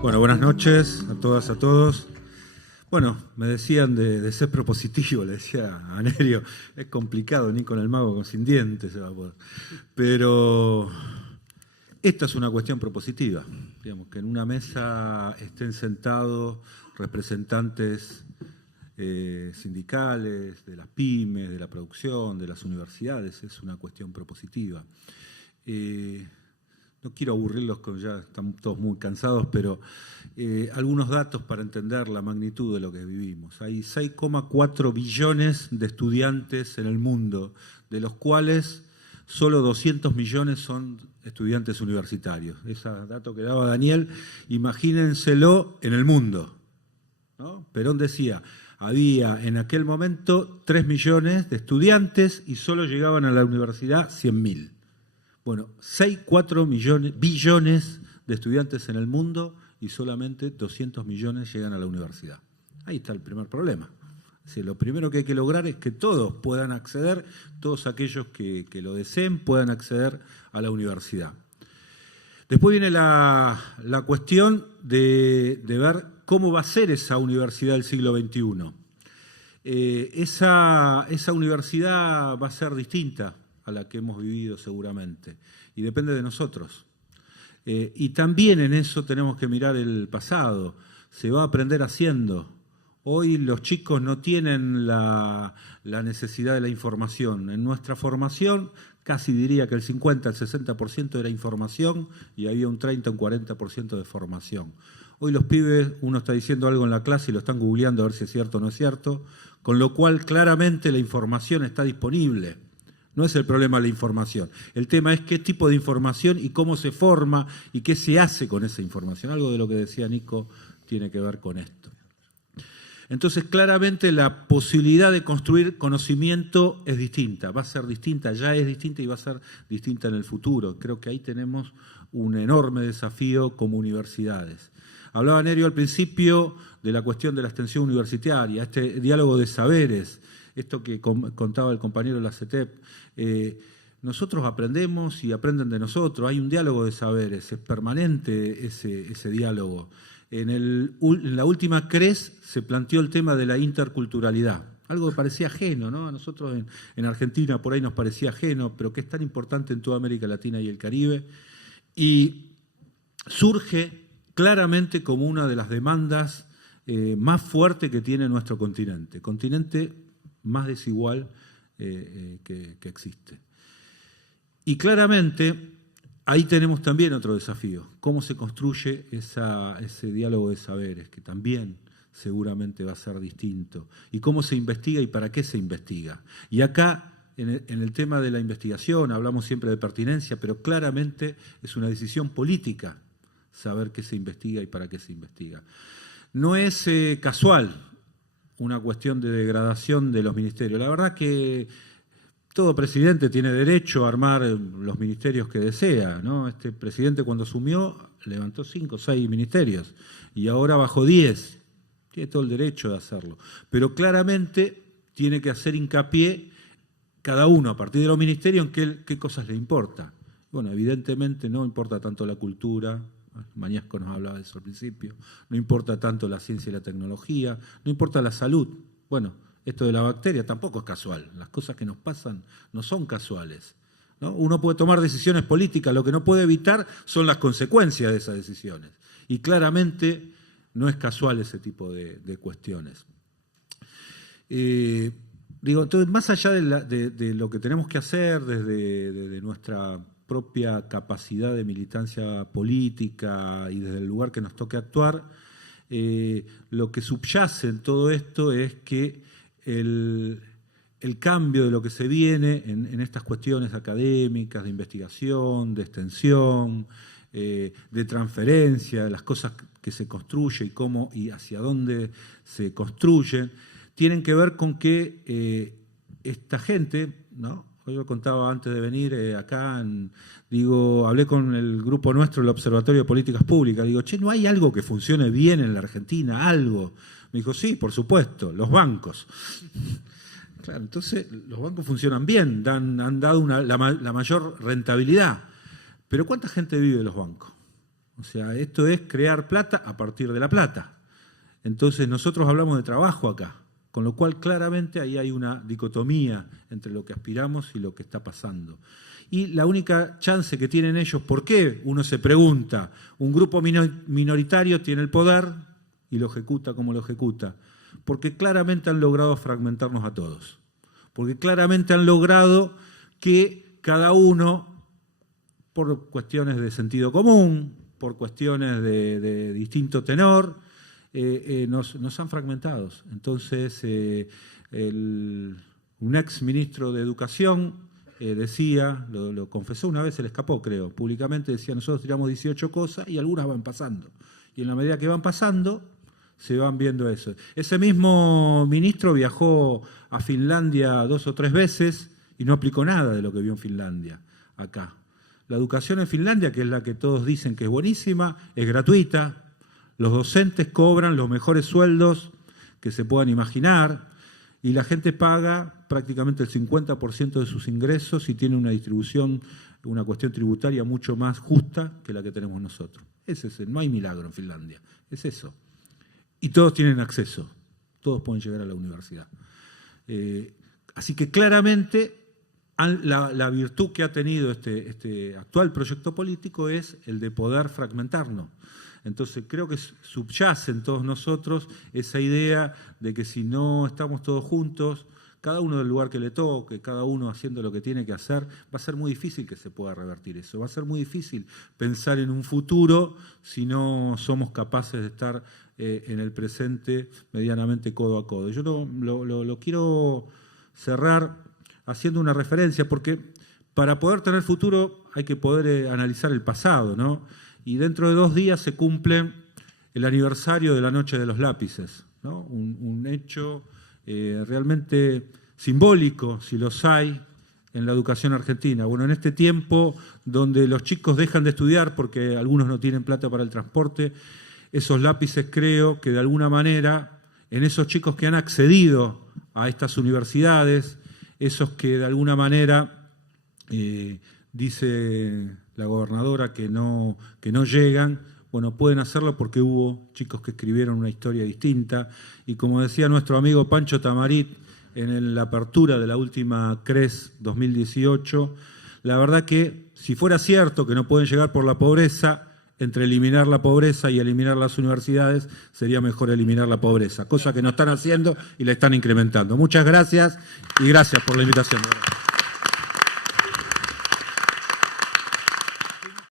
Bueno, buenas noches a todas, a todos. Bueno, me decían de ser propositivo, le decía a Nerio, es complicado, ni con el mago con sin dientes se va a poder. Pero esta es una cuestión propositiva, digamos, que en una mesa estén sentados representantes sindicales, de las pymes, de la producción, de las universidades, es una cuestión propositiva. No quiero aburrirlos, ya están todos muy cansados, pero algunos datos para entender la magnitud de lo que vivimos. Hay 6,4 billones de estudiantes en el mundo, de los cuales solo 200 millones son estudiantes universitarios. Ese dato que daba Daniel, imagínenselo en el mundo, ¿no? Perón decía, había en aquel momento 3 millones de estudiantes y solo llegaban a la universidad 100.000. Bueno, 6,4 billones de estudiantes en el mundo y solamente 200 millones llegan a la universidad. Ahí está el primer problema. Es decir, lo primero que hay que lograr es que todos puedan acceder, todos aquellos que lo deseen puedan acceder a la universidad. Después viene la cuestión de ver cómo va a ser esa universidad del siglo XXI. Esa universidad va a ser distinta a la que hemos vivido seguramente, y depende de nosotros. Y también en eso tenemos que mirar el pasado, se va a aprender haciendo. Hoy los chicos no tienen la necesidad de la información. En nuestra formación casi diría que el 50, el 60% era información y había un 30, un 40% de formación. Hoy los pibes, uno está diciendo algo en la clase y lo están googleando a ver si es cierto o no es cierto, con lo cual claramente la información está disponible. No es el problema la información. El tema es qué tipo de información y cómo se forma y qué se hace con esa información. Algo de lo que decía Nico tiene que ver con esto. Entonces, claramente la posibilidad de construir conocimiento es distinta, va a ser distinta, ya es distinta y va a ser distinta en el futuro. Creo que ahí tenemos un enorme desafío como universidades. Hablaba Nerio al principio de la cuestión de la extensión universitaria, este diálogo de saberes, esto que contaba el compañero de la CETEP. Nosotros aprendemos y aprenden de nosotros, hay un diálogo de saberes, es permanente ese diálogo. En la última CRES se planteó el tema de la interculturalidad, algo que parecía ajeno, ¿no? A nosotros en Argentina por ahí nos parecía ajeno, pero que es tan importante en toda América Latina y el Caribe, y surge claramente como una de las demandas más fuertes que tiene nuestro continente más desigual que existe. Y claramente ahí tenemos también otro desafío, cómo se construye ese diálogo de saberes, que también seguramente va a ser distinto, y cómo se investiga y para qué se investiga. Y acá, en el tema de la investigación, hablamos siempre de pertinencia, pero claramente es una decisión política saber qué se investiga y para qué se investiga. No es casual una cuestión de degradación de los ministerios. La verdad que todo presidente tiene derecho a armar los ministerios que desea, ¿no? Este presidente cuando asumió levantó 5 o 6 ministerios y ahora bajó 10. Tiene todo el derecho de hacerlo. Pero claramente tiene que hacer hincapié cada uno a partir de los ministerios en qué cosas le importa. Bueno, evidentemente no importa tanto la cultura, Mañasco nos hablaba de eso al principio, no importa tanto la ciencia y la tecnología, no importa la salud. Bueno, esto de la bacteria tampoco es casual, las cosas que nos pasan no son casuales, ¿no? Uno puede tomar decisiones políticas, lo que no puede evitar son las consecuencias de esas decisiones. Y claramente no es casual ese tipo de cuestiones. Entonces, más allá de lo que tenemos que hacer desde nuestra propia capacidad de militancia política y desde el lugar que nos toque actuar, lo que subyace en todo esto es que el cambio de lo que se viene en estas cuestiones académicas, de investigación, de extensión, de transferencia, de las cosas que se construyen y cómo y hacia dónde se construyen, tienen que ver con que esta gente, ¿no? Yo contaba antes de venir acá, hablé con el grupo nuestro, el Observatorio de Políticas Públicas, digo, ¿no hay algo que funcione bien en la Argentina? ¿Algo? Me dijo, sí, por supuesto, los bancos. Claro, entonces los bancos funcionan bien, han dado la mayor rentabilidad. Pero ¿cuánta gente vive de los bancos? O sea, esto es crear plata a partir de la plata. Entonces nosotros hablamos de trabajo acá, con lo cual claramente ahí hay una dicotomía entre lo que aspiramos y lo que está pasando. Y la única chance que tienen ellos, ¿por qué? Uno se pregunta, un grupo minoritario tiene el poder y lo ejecuta como lo ejecuta, porque claramente han logrado fragmentarnos a todos, porque claramente han logrado que cada uno, por cuestiones de sentido común, por cuestiones de distinto tenor, nos han fragmentado. Entonces, un ex ministro de Educación decía, lo confesó una vez, se le escapó creo, públicamente decía, nosotros tiramos 18 cosas y algunas van pasando. Y en la medida que van pasando, se van viendo eso. Ese mismo ministro viajó a Finlandia 2 o 3 veces y no aplicó nada de lo que vio en Finlandia, acá. La educación en Finlandia, que es la que todos dicen que es buenísima, es gratuita. Los docentes cobran los mejores sueldos que se puedan imaginar y la gente paga prácticamente el 50% de sus ingresos y tiene una distribución, una cuestión tributaria mucho más justa que la que tenemos nosotros. No hay milagro en Finlandia, es eso. Y todos tienen acceso, todos pueden llegar a la universidad. Así que claramente la virtud que ha tenido este actual proyecto político es el de poder fragmentarnos. Entonces creo que subyace en todos nosotros esa idea de que si no estamos todos juntos, cada uno del lugar que le toque, cada uno haciendo lo que tiene que hacer, va a ser muy difícil que se pueda revertir eso. Va a ser muy difícil pensar en un futuro si no somos capaces de estar en el presente medianamente codo a codo. Yo lo quiero cerrar haciendo una referencia, porque para poder tener futuro hay que poder analizar el pasado, ¿no? Y dentro de 2 días se cumple el aniversario de la Noche de los Lápices, ¿no? Un hecho realmente simbólico, si los hay, en la educación argentina. Bueno, en este tiempo donde los chicos dejan de estudiar porque algunos no tienen plata para el transporte, esos lápices creo que de alguna manera, en esos chicos que han accedido a estas universidades, esos que de alguna manera, dice la gobernadora que no llegan, bueno, pueden hacerlo porque hubo chicos que escribieron una historia distinta. Y como decía nuestro amigo Pancho Tamarit en la apertura de la última CRES 2018, la verdad que si fuera cierto que no pueden llegar por la pobreza, entre eliminar la pobreza y eliminar las universidades, sería mejor eliminar la pobreza, cosa que no están haciendo y la están incrementando. Muchas gracias y gracias por la invitación.